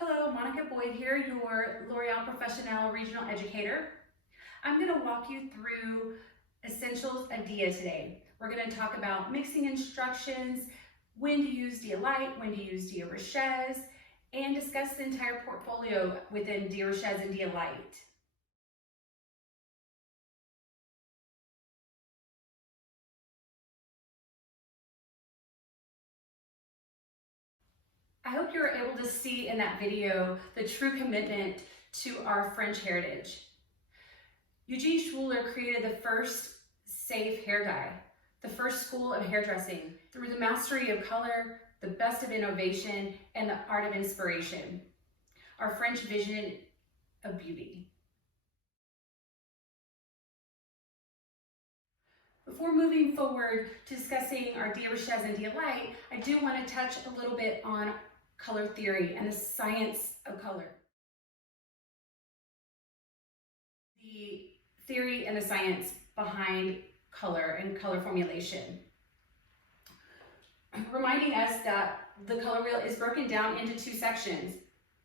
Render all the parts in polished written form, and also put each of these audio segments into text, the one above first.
Hello, Monica Boyd here, your L'Oreal Professionnel Regional Educator. I'm going to walk you through essentials of DIA today. We're going to talk about mixing instructions, when to use DIA Light, when to use DIA Richesse, and discuss the entire portfolio within DIA Richesse and DIA Light. I hope you were able to see in that video the true commitment to our French heritage. Eugene Schuler created the first safe hair dye, the first school of hairdressing, through the mastery of color, the best of innovation, and the art of inspiration. Our French vision of beauty. Before moving forward to discussing our DIA Richesse and DIA Light, I do want to touch a little bit on color theory and the science of color. The theory and the science behind color and color formulation. Reminding us that the color wheel is broken down into two sections,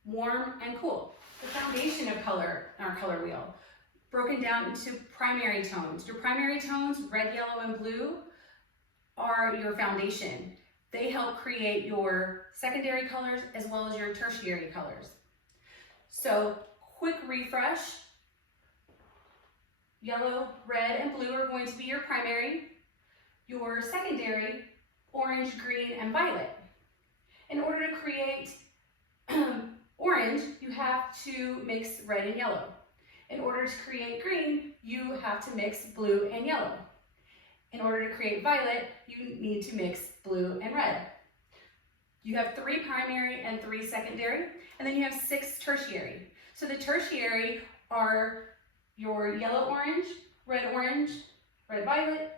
warm and cool. The foundation of color in our color wheel, broken down into primary tones. Your primary tones, red, yellow, and blue, are your foundation. They help create your secondary colors as well as your tertiary colors. So, quick refresh. Yellow, red, and blue are going to be your primary. Your secondary, orange, green, and violet. In order to create orange, you have to mix red and yellow. In order to create green, you have to mix blue and yellow. In order to create violet, you need to mix blue and red. You have 3 primary and 3 secondary, and then you have 6 tertiary. So the tertiary are your yellow-orange, red-violet,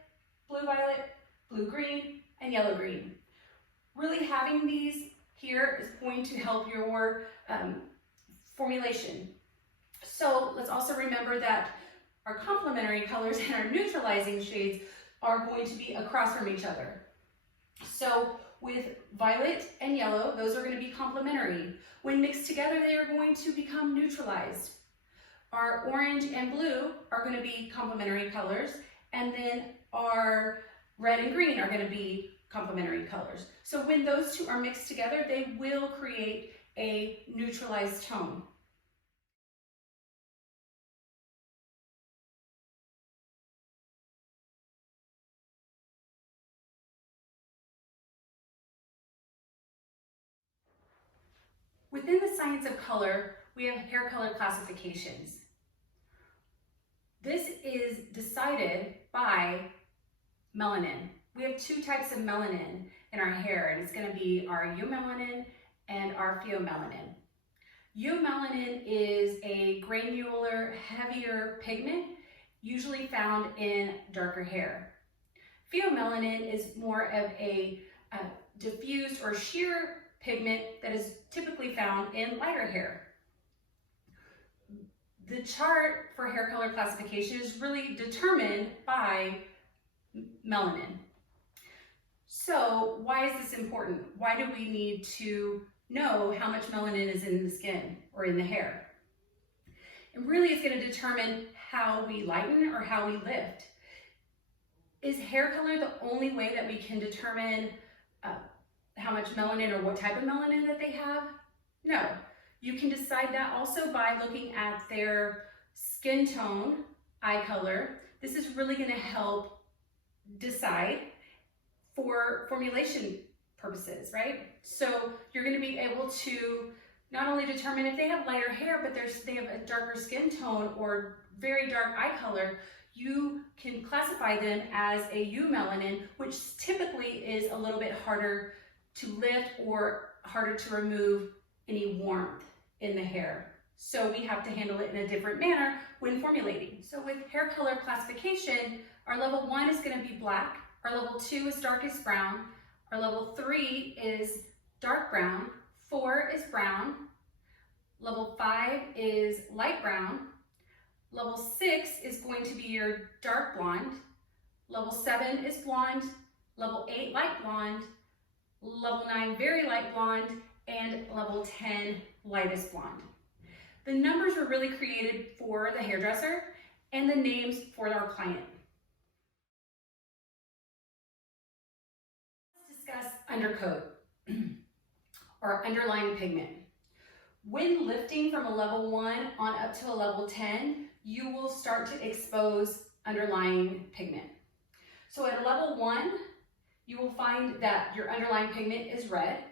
blue-green, and yellow-green. Really having these here is going to help your formulation. So let's also remember that our complementary colors and our neutralizing shades are going to be across from each other. So with violet and yellow, those are going to be complementary. When mixed together, they are going to become neutralized. Our orange and blue are going to be complementary colors, and then our red and green are going to be complementary colors. So when those two are mixed together, they will create a neutralized tone. Within the science of color, we have hair color classifications. This is decided by melanin. We have 2 types of melanin in our hair, and it's going to be our eumelanin and our pheomelanin. Eumelanin is a granular, heavier pigment, usually found in darker hair. Pheomelanin is more of a diffused or sheer pigment that is typically found in lighter hair. The chart for hair color classification is really determined by melanin. So why is this important? Why do we need to know how much melanin is in the skin or in the hair? And really it's going to determine how we lighten or how we lift. Is hair color the only way that we can determine how much melanin or what type of melanin that they have? No. You can decide that also by looking at their skin tone, eye color. This is really going to help decide for formulation purposes, right? So you're going to be able to not only determine if they have lighter hair, but they have a darker skin tone or very dark eye color. You can classify them as a eumelanin, which typically is a little bit harder to lift or harder to remove any warmth in the hair. So we have to handle it in a different manner when formulating. So with hair color classification, our level 1 is going to be black, our level 2 is darkest brown, our level 3 is dark brown, 4 is brown, level 5 is light brown, level 6 is going to be your dark blonde, level 7 is blonde, level 8 light blonde, level 9 very light blonde, and level 10 lightest blonde. The numbers were really created for the hairdresser and the names for our client. Let's discuss undercoat or underlying pigment. When lifting from a level 1 on up to a level 10, you will start to expose underlying pigment. So at a level 1, you will find that your underlying pigment is red.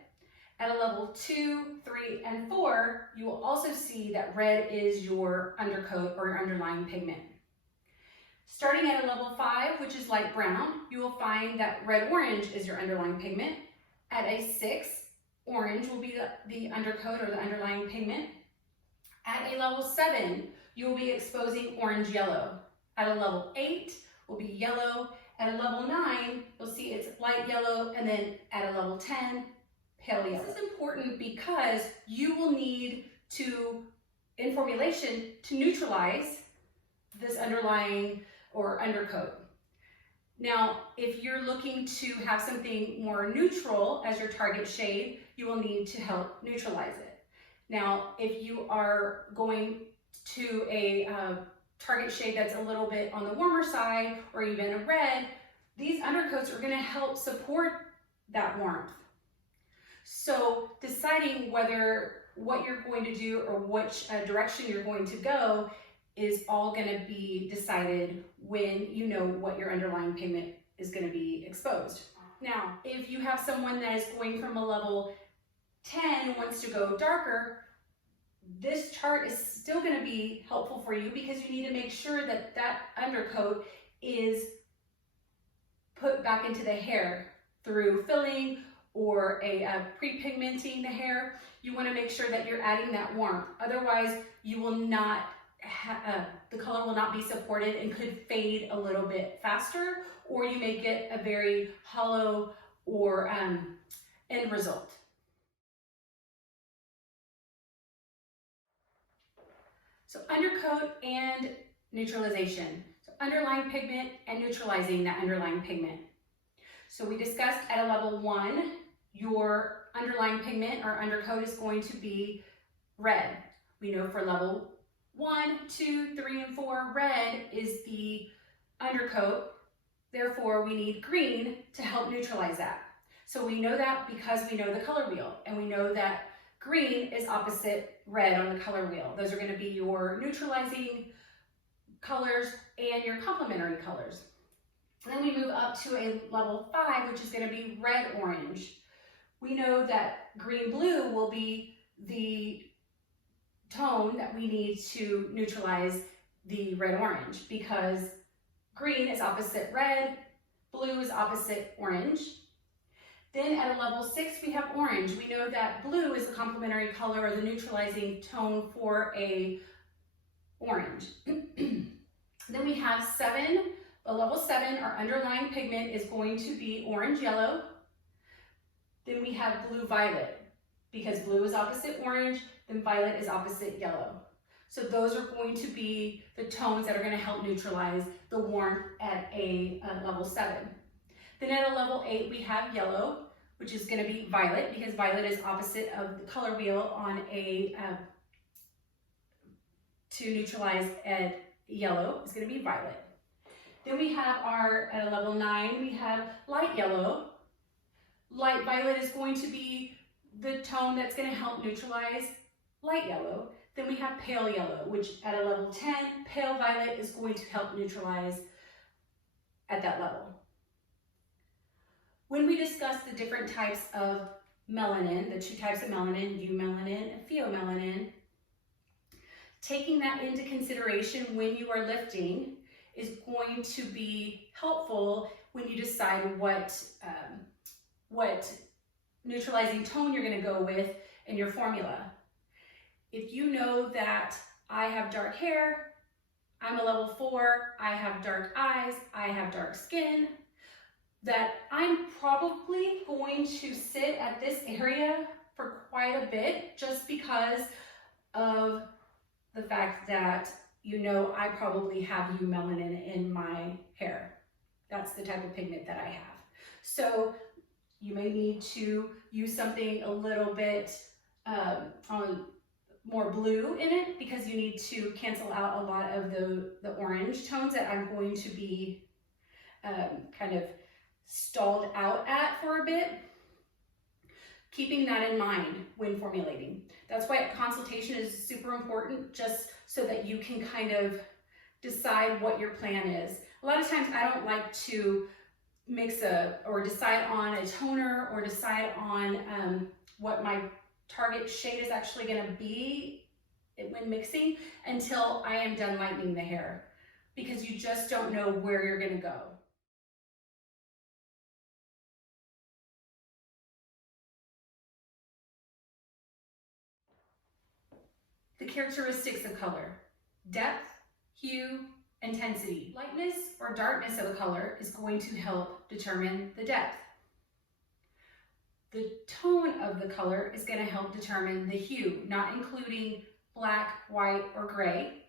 At a level 2, 3, and 4, you will also see that red is your undercoat or your underlying pigment. Starting at a level 5, which is light brown, you will find that red-orange is your underlying pigment. At a 6, orange will be the undercoat or the underlying pigment. At a level 7, you will be exposing orange-yellow. At a level 8, will be yellow. At a level 9, you'll see it's light yellow, and then at a level 10, pale yellow. This is important because you will need to, in formulation, to neutralize this underlying or undercoat. Now, if you're looking to have something more neutral as your target shade, you will need to help neutralize it. Now, if you are going to a target shade that's a little bit on the warmer side or even a red, these undercoats are going to help support that warmth. So deciding what you're going to do or which direction you're going to go is all going to be decided when you know what your underlying pigment is going to be exposed. Now, if you have someone that is going from a level 10 wants to go darker, this chart is still going to be helpful for you because you need to make sure that that undercoat is put back into the hair through filling or pre-pigmenting the hair. You want to make sure that you're adding that warmth. Otherwise, you will not the color will not be supported and could fade a little bit faster, or you may get a very hollow or end result. So undercoat and neutralization. So underlying pigment and neutralizing that underlying pigment. So we discussed at a level 1, your underlying pigment or undercoat is going to be red. We know for level 1, 2, 3, and 4, red is the undercoat. Therefore, we need green to help neutralize that. So we know that because we know the color wheel, and we know that green is opposite red on the color wheel. Those are going to be your neutralizing colors and your complementary colors. Then we move up to a level 5, which is going to be red-orange. We know that green-blue will be the tone that we need to neutralize the red-orange because green is opposite red, blue is opposite orange. Then at a level 6, we have orange. We know that blue is the complementary color or the neutralizing tone for a orange. Then we have 7. A level 7, our underlying pigment is going to be orange-yellow. Then we have blue-violet. Because blue is opposite orange, then violet is opposite yellow. So those are going to be the tones that are going to help neutralize the warmth at a level 7. Then at a level 8, we have yellow, which is going to be violet, because violet is opposite of the color wheel on a, to neutralize at yellow, is going to be violet. Then we have at a level 9, we have light yellow. Light violet is going to be the tone that's going to help neutralize light yellow. Then we have pale yellow, which at a level 10, pale violet is going to help neutralize at that level. When we discuss the different types of melanin, the 2 types of melanin, eumelanin and pheomelanin, taking that into consideration when you are lifting is going to be helpful when you decide what neutralizing tone you're going to go with in your formula. If you know that I have dark hair, I'm a level 4, I have dark eyes, I have dark skin, that I'm probably going to sit at this area for quite a bit just because of the fact that you know I probably have eumelanin in my hair. That's the type of pigment that I have. So you may need to use something a little bit more blue in it because you need to cancel out a lot of the orange tones that I'm going to be kind of stalled out at for a bit. Keeping that in mind when formulating. That's why consultation is super important, just so that you can kind of decide what your plan is. A lot of times I don't like to mix or decide on a toner or decide on what my target shade is actually going to be when mixing until I am done lightening the hair, because you just don't know where you're going to go. The characteristics of color: depth, hue, intensity. Lightness or darkness of a color is going to help determine the depth. The tone of the color is going to help determine the hue, not including black, white, or gray.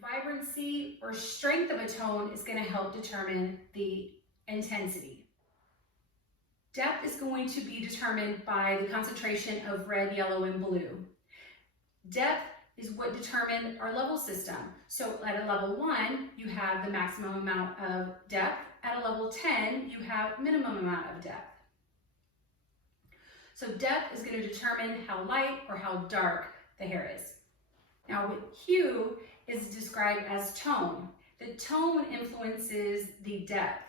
Vibrancy or strength of a tone is going to help determine the intensity. Depth is going to be determined by the concentration of red, yellow, and blue. Depth is what determined our level system. So at a level 1, you have the maximum amount of depth. At a level 10, you have minimum amount of depth. So depth is going to determine how light or how dark the hair is. Now, hue is described as tone. The tone influences the depth.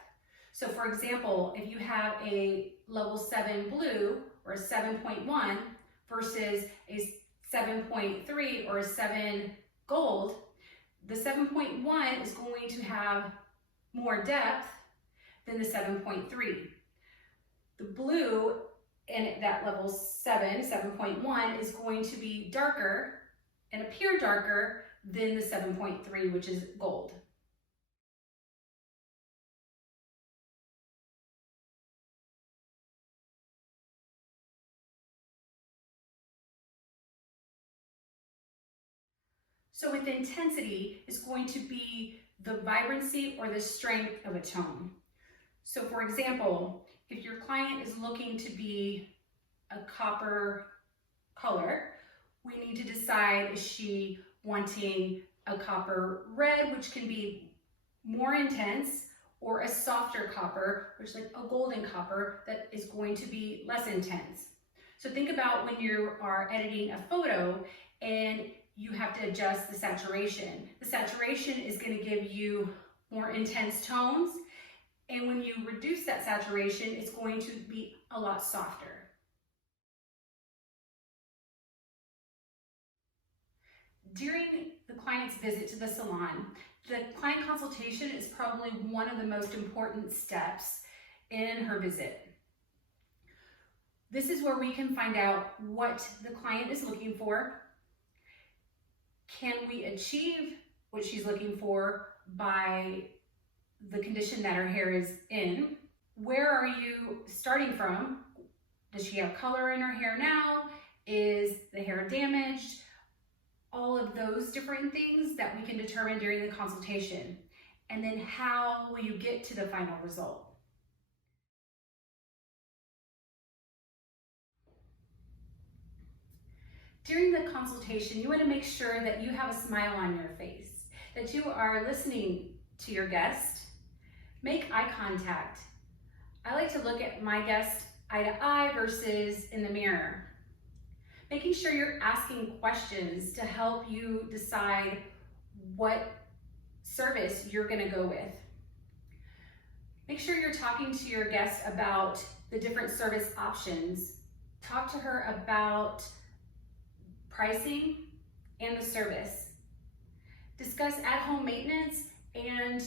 So for example, if you have a level 7 blue or a 7.1 versus a 7.3 or a 7 gold, the 7.1 is going to have more depth than the 7.3. The blue and that level 7.1 is going to be darker and appear darker than the 7.3, which is gold. So with intensity is going to be the vibrancy or the strength of a tone. So for example, if your client is looking to be a copper color, we need to decide, is she wanting a copper red, which can be more intense, or a softer copper, which is like a golden copper that is going to be less intense. So think about when you are editing a photo and you have to adjust the saturation. The saturation is going to give you more intense tones, and when you reduce that saturation, it's going to be a lot softer. During the client's visit to the salon, the client consultation is probably one of the most important steps in her visit. This is where we can find out what the client is looking for. Can we achieve what she's looking for by the condition that her hair is in? Where are you starting from? Does she have color in her hair now? Is the hair damaged? All of those different things that we can determine during the consultation. And then how will you get to the final result? During the consultation, you want to make sure that you have a smile on your face, that you are listening to your guest. Make eye contact. I like to look at my guest eye to eye versus in the mirror. Making sure you're asking questions to help you decide what service you're going to go with. Make sure you're talking to your guest about the different service options. Talk to her about pricing and the service. Discuss at-home maintenance and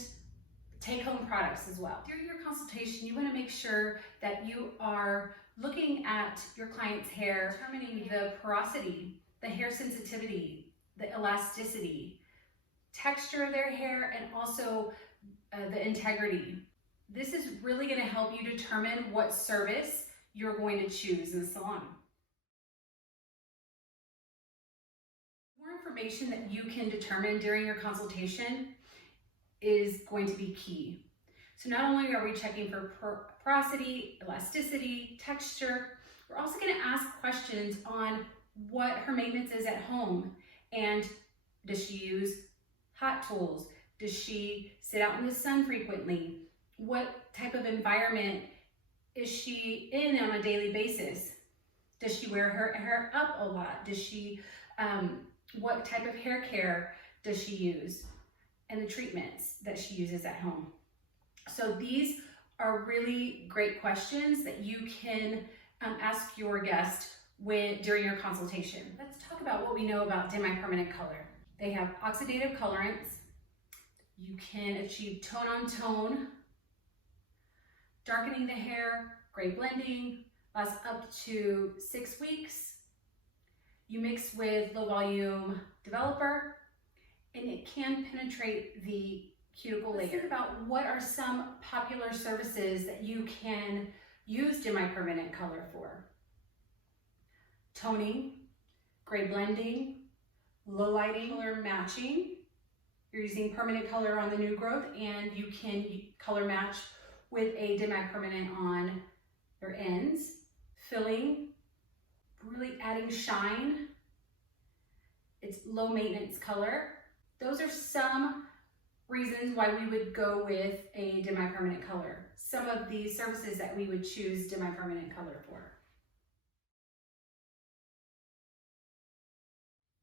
take-home products as well. During your consultation, you want to make sure that you are looking at your client's hair, determining the porosity, the hair sensitivity, the elasticity, texture of their hair, and also the integrity. This is really going to help you determine what service you're going to choose in the salon. More information that you can determine during your consultation is going to be key. So not only are we checking for porosity, elasticity, texture, we're also going to ask questions on what her maintenance is at home. And does she use hot tools? Does she sit out in the sun frequently? What type of environment is she in on a daily basis? Does she wear her hair up a lot? Does she, what type of hair care does she use? And the treatments that she uses at home. So these are really great questions that you can ask your guest during your consultation. Let's talk about what we know about demi-permanent color. They have oxidative colorants. You can achieve tone on tone, darkening the hair, gray blending, lasts up to 6 weeks. You mix with low volume developer, and it can penetrate the cuticle layer. Let's think about what are some popular services that you can use demi-permanent color for. Toning, gray blending, low lighting, color matching. You're using permanent color on the new growth, and you can color match with a demi-permanent on your ends. Filling, really adding shine. It's low maintenance color. Those are some reasons why we would go with a demi-permanent color. Some of the services that we would choose demi-permanent color for.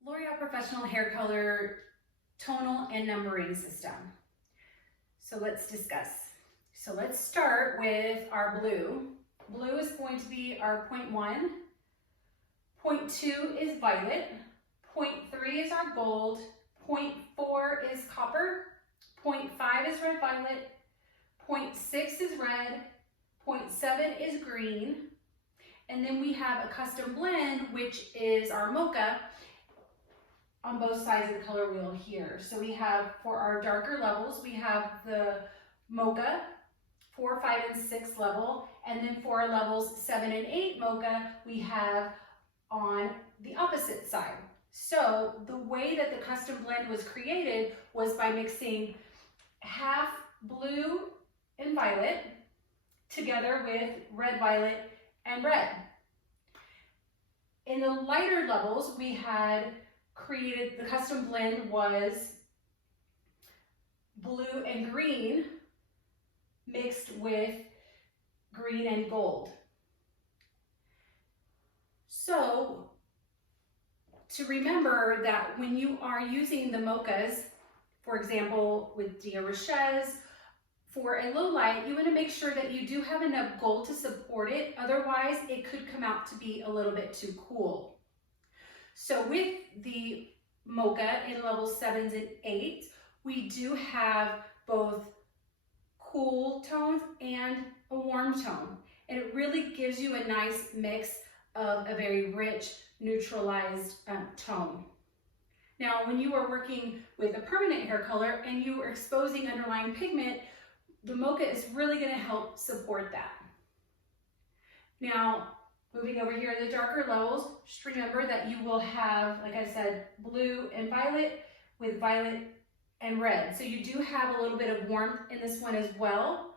L'Oreal Professional Hair Color tonal and numbering system. So let's discuss. So let's start with our blue. Blue is going to be our 0.1. 0.2 is violet. 0.3 is our gold. 0.4 is copper. 0.5 is red violet. 0.6 is red. 0.7 is green. And then we have a custom blend, which is our mocha on both sides of the color wheel here. So we have, for our darker levels, we have the mocha, 4, 5, and 6 level. And then for our levels 7 and 8 mocha, we have on the opposite side. So the way that the custom blend was created was by mixing half blue and violet together with red, violet, and red. In the lighter levels, we had created, the custom blend was blue and green mixed with green and gold. So to remember that when you are using the mochas, for example, with Richesse, for a low light, you want to make sure that you do have enough gold to support it. Otherwise, it could come out to be a little bit too cool. So with the mocha in level 7s and 8s, we do have both cool tones and a warm tone. And it really gives you a nice mix of a very rich, neutralized tone. Now, when you are working with a permanent hair color and you are exposing underlying pigment, the mocha is really going to help support that. Now, moving over here to the darker levels, just remember that you will have, like I said, blue and violet with violet and red. So you do have a little bit of warmth in this one as well.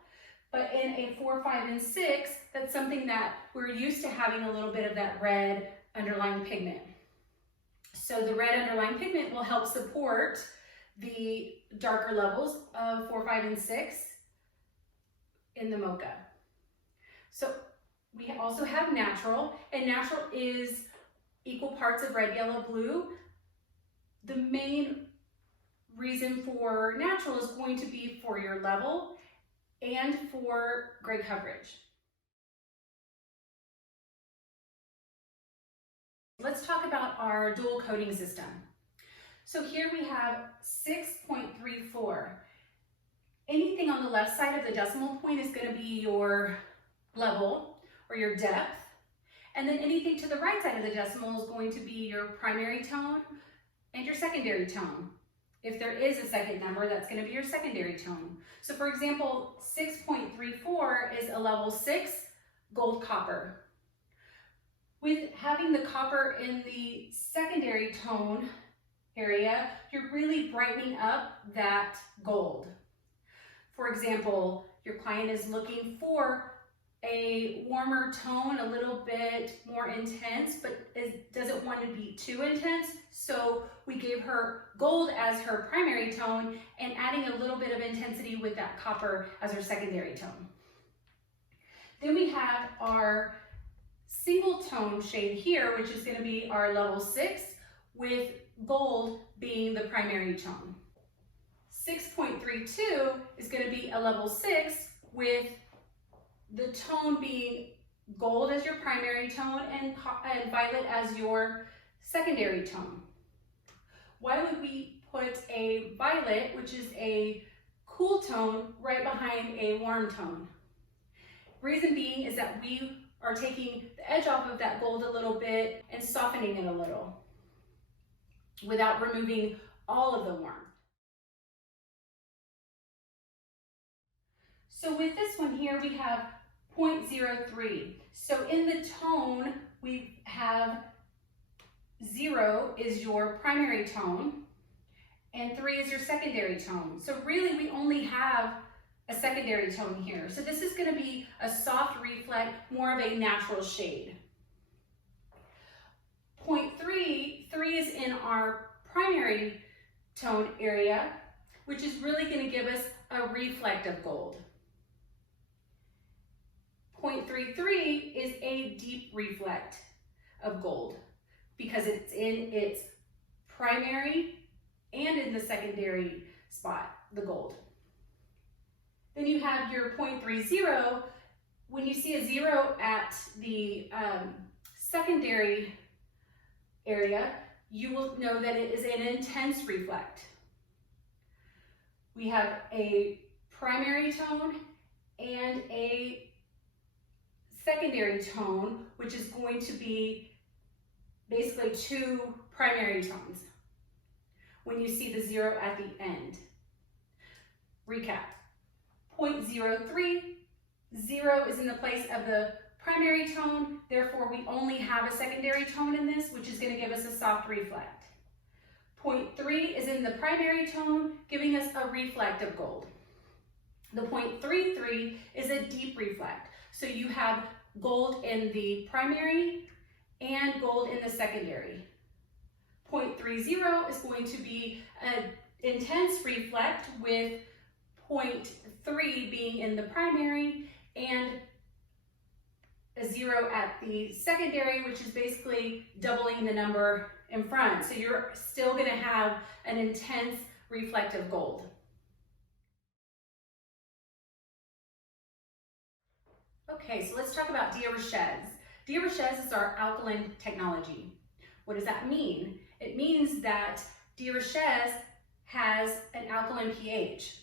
But in a 4, 5, and 6, that's something that we're used to having a little bit of that red underlying pigment. So the red underlying pigment will help support the darker levels of 4, 5, and 6 in the mocha. So we also have natural, and natural is equal parts of red, yellow, blue. The main reason for natural is going to be for your level and for gray coverage. Let's talk about our dual coding system. So here we have 6.34. Anything on the left side of the decimal point is going to be your level or your depth. And then anything to the right side of the decimal is going to be your primary tone and your secondary tone. If there is a second number, that's going to be your secondary tone. So for example, 6.34 is a level 6 gold copper. With having the copper in the secondary tone area, you're really brightening up that gold. For example, your client is looking for a warmer tone, a little bit more intense, but doesn't want to be too intense. So we gave her gold as her primary tone and adding a little bit of intensity with that copper as her secondary tone. Then we have our single tone shade here, which is going to be our level 6, with gold being the primary tone. 6.32 is going to be a level 6 with the tone being gold as your primary tone and violet as your secondary tone. Why would we put a violet, which is a cool tone, right behind a warm tone? Reason being is that we are taking the edge off of that gold a little bit and softening it a little without removing all of the warmth. So with this one here, we have 0.03. So in the tone, we have 0 is your primary tone and 3 is your secondary tone. So really we only have a secondary tone here. So this is going to be a soft reflect, more of a natural shade. 0.3 is in our primary tone area, which is really going to give us a reflect of gold. 0.33 is a deep reflect of gold because it's in its primary and in the secondary spot, the gold. Then you have your 0.30. When you see a 0 at the secondary area, you will know that it is an intense reflect. We have a primary tone and a secondary tone, which is going to be basically 2 primary tones when you see the 0 at the end. Recap. 0.03, 0 is in the place of the primary tone, therefore we only have a secondary tone in this, which is going to give us a soft reflect. 0.3 is in the primary tone, giving us a reflect of gold. The 0.33 is a deep reflect. So you have gold in the primary and gold in the secondary. 0.30 is going to be an intense reflect with 0.3 being in the primary and a 0 at the secondary, which is basically doubling the number in front. So you're still going to have an intense reflective gold. Okay, so let's talk about Richesse. Richesse is our alkaline technology. What does that mean? It means that Richesse has an alkaline pH,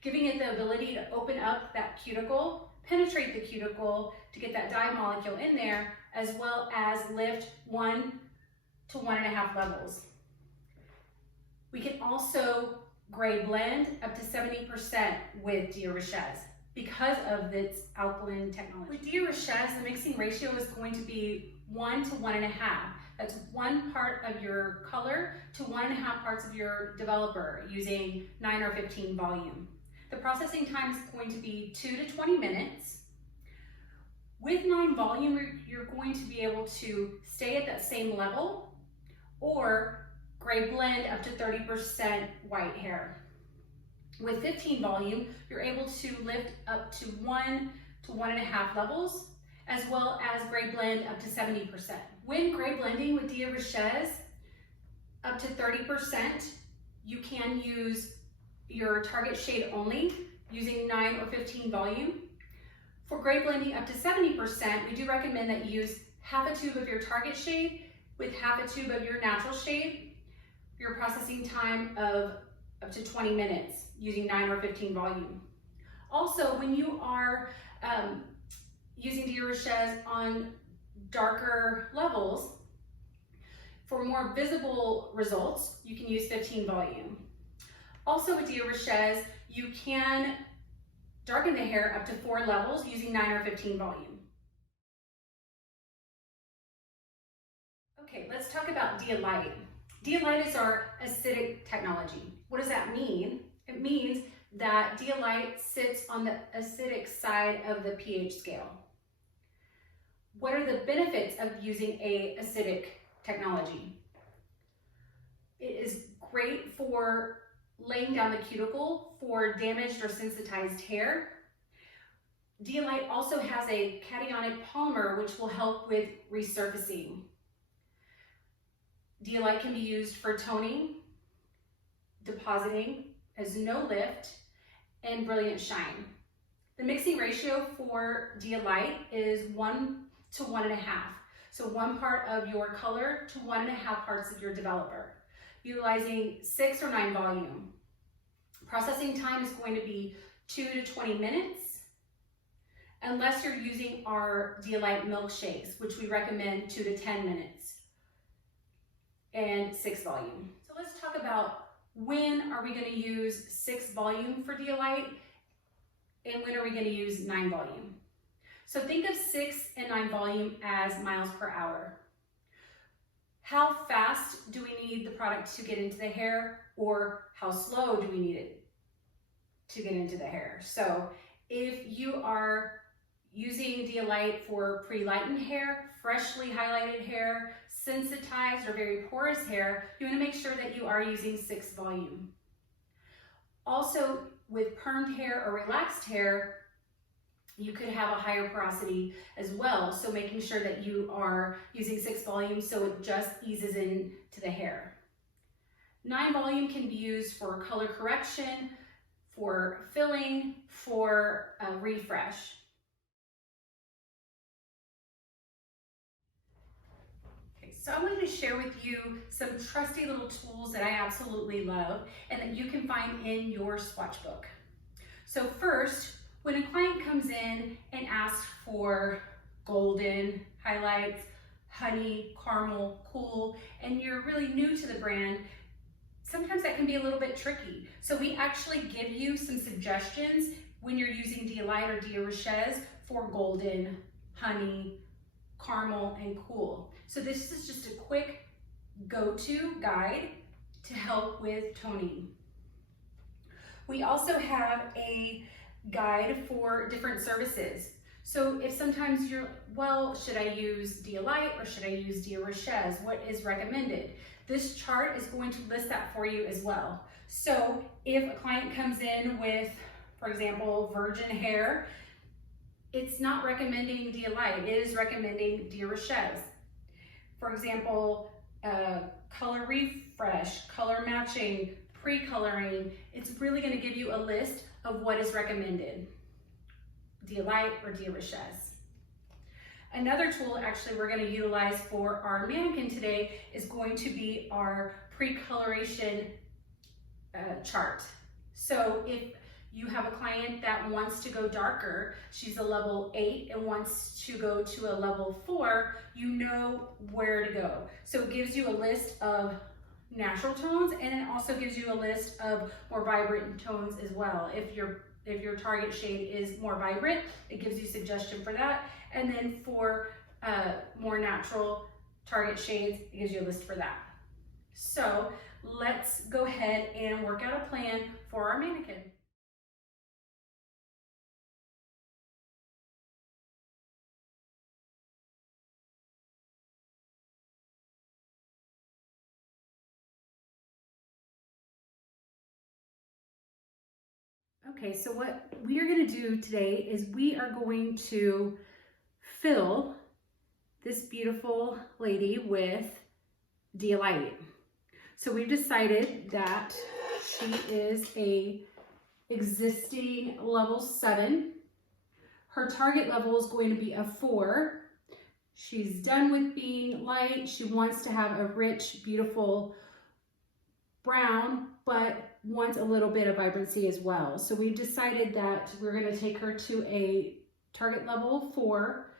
giving it the ability to open up that cuticle, penetrate the cuticle to get that dye molecule in there, as well as lift 1 to 1.5 levels. We can also gray blend up to 70% with Richesse because of its alkaline technology. With Richesse, the mixing ratio is going to be 1 to 1.5. That's 1 part of your color to 1.5 parts of your developer using 9 or 15 volume. The processing time is going to be 2 to 20 minutes. With 9 volume, you're going to be able to stay at that same level or gray blend up to 30% white hair. With 15 volume, you're able to lift up to 1 to 1.5 levels, as well as gray blend up to 70%. When gray blending with Richesse up to 30%, you can use your target shade only using 9 or 15 volume. For gray blending up to 70%, we do recommend that you use half a tube of your target shade with half a tube of your natural shade. Your processing time of up to 20 minutes using 9 or 15 volume. Also, when you are using Richesse on darker levels, for more visible results, you can use 15 volume. Also with Richesse, you can darken the hair up to 4 levels using 9 or 15 volume. Okay, let's talk about Light. Light is our acidic technology. What does that mean? It means that Light sits on the acidic side of the pH scale. What are the benefits of using a acidic technology? It is great for laying down the cuticle for damaged or sensitized hair. Dialite also has a cationic polymer which will help with resurfacing. Dialite can be used for toning, depositing as no lift, and brilliant shine. The mixing ratio for Dialite is 1 to 1.5. So 1 part of your color to 1.5 parts of your developer, utilizing 6 or 9 volume. Processing time is going to be 2 to 20 minutes, unless you're using our Dialite milkshakes, which we recommend 2 to 10 minutes, and 6 volume. So let's talk about when are we going to use 6 volume for Dialite, and when are we going to use 9 volume. So think of 6 and 9 volume as miles per hour. How fast do we need the product to get into the hair, or how slow do we need it to get into the hair? So if you are using Dialite for pre-lightened hair, freshly highlighted hair, sensitized or very porous hair, you want to make sure that you are using 6 volume. Also, with permed hair or relaxed hair, you could have a higher porosity as well. So making sure that you are using 6 volume so it just eases into the hair. 9 volume can be used for color correction, for filling, for refresh. So I wanted to share with you some trusty little tools that I absolutely love and that you can find in your swatch book. So first, when a client comes in and asks for golden highlights, honey, caramel, cool, and you're really new to the brand, sometimes that can be a little bit tricky. So we actually give you some suggestions when you're using Dialite or Richesse for golden, honey, caramel, and cool. So this is just a quick go-to guide to help with toning. We also have a guide for different services. So if sometimes you're, well, should I use Dialite or should I use Richesse? What is recommended? This chart is going to list that for you as well. So if a client comes in with, for example, virgin hair, it's not recommending Dialite, it is recommending Richesse. For example, color refresh, color matching, pre-coloring, it's really going to give you a list of what is recommended, Dialite or Richesse. Another tool actually we're going to utilize for our mannequin today is going to be our pre-coloration chart. So if you have a client that wants to go darker, she's a level 8 and wants to go to a level 4, you know where to go. So it gives you a list of natural tones, and it also gives you a list of more vibrant tones as well. If your target shade is more vibrant, it gives you suggestion for that. And then for more natural target shades, it gives you a list for that. So let's go ahead and work out a plan for our mannequin. Okay, so what we are going to do today is we are going to fill this beautiful lady with Dialite. So we've decided that she is a existing level 7. Her target level is going to be a 4. She's done with being light. She wants to have a rich, beautiful brown, but wants a little bit of vibrancy as well. So we've decided that we're going to take her to a target level 4,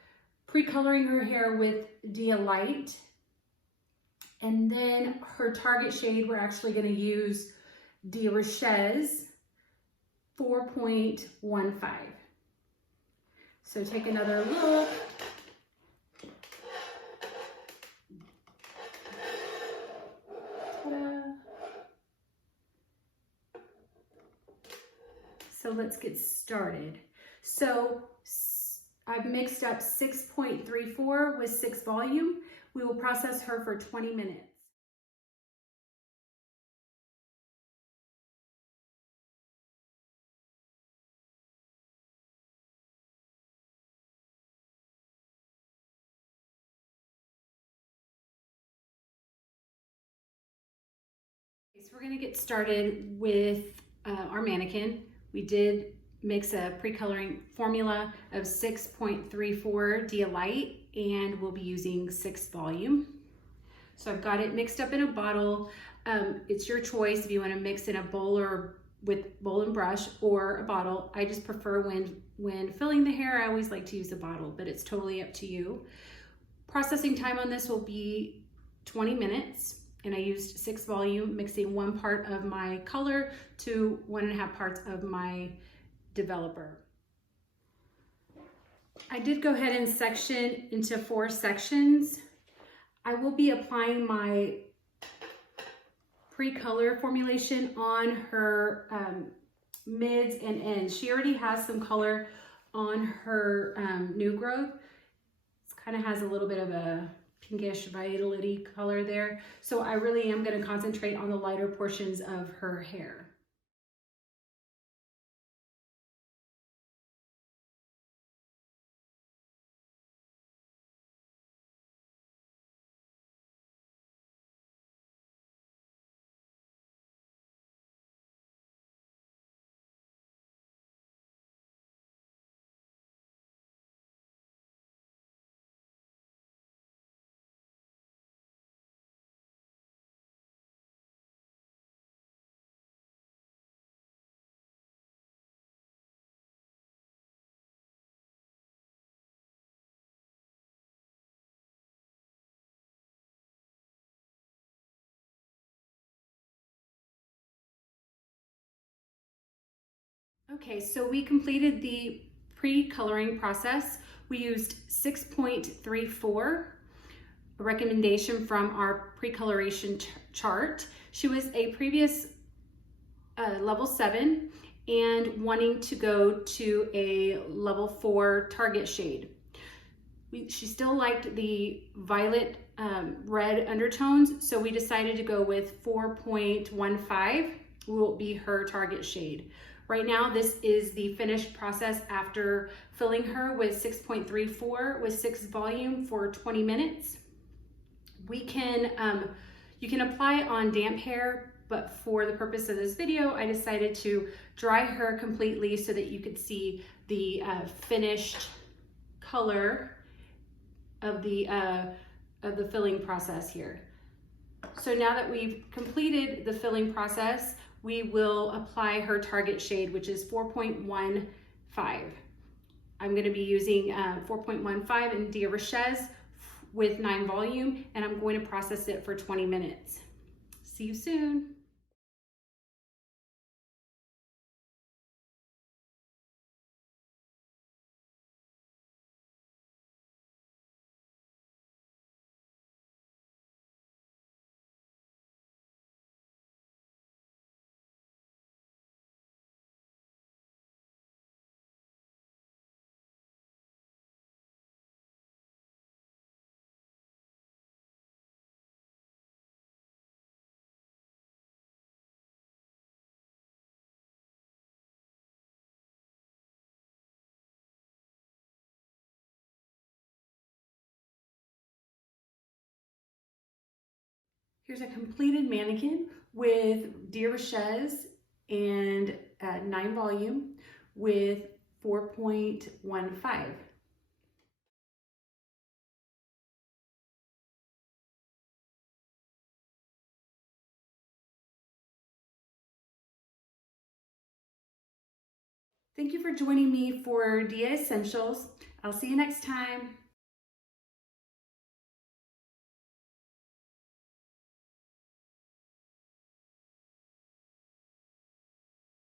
pre-coloring her hair with Dialite, and then her target shade we're actually going to use Richesse 4.15. So take another look. So let's get started. So I've mixed up 6.34 with 6 volume. We will process her for 20 minutes. So we're going to get started with our mannequin. We did mix a pre-coloring formula of 6.34 Dialite, and we'll be using 6 volume. So I've got it mixed up in a bottle. It's your choice if you want to mix in a bowl or with bowl and brush or a bottle. I just prefer when filling the hair, I always like to use a bottle, but it's totally up to you. Processing time on this will be 20 minutes. And I used 6 volume, mixing 1 part of my color to 1.5 parts of my developer. I did go ahead and section into 4 sections. I will be applying my pre-color formulation on her mids and ends. She already has some color on her new growth. It kind of has a little bit of a pinkish violet-y color there. So I really am going to concentrate on the lighter portions of her hair. Okay, so we completed the pre-coloring process. We used 6.34, a recommendation from our pre-coloration chart. She was a previous level 7 and wanting to go to a level 4 target shade. She still liked the violet red undertones, so we decided to go with 4.15 will be her target shade. Right now, this is the finished process after filling her with 6.34 with 6 volume for 20 minutes. We can, you can apply it on damp hair, but for the purpose of this video, I decided to dry her completely so that you could see the finished color of the filling process here. So now that we've completed the filling process, we will apply her target shade, which is 4.15. I'm going to be using 4.15 in Richesse with 9 volume, and I'm going to process it for 20 minutes. See you soon. Here's a completed mannequin with Richesse and 9 volume with 4.15. Thank you for joining me for DIY Essentials. I'll see you next time.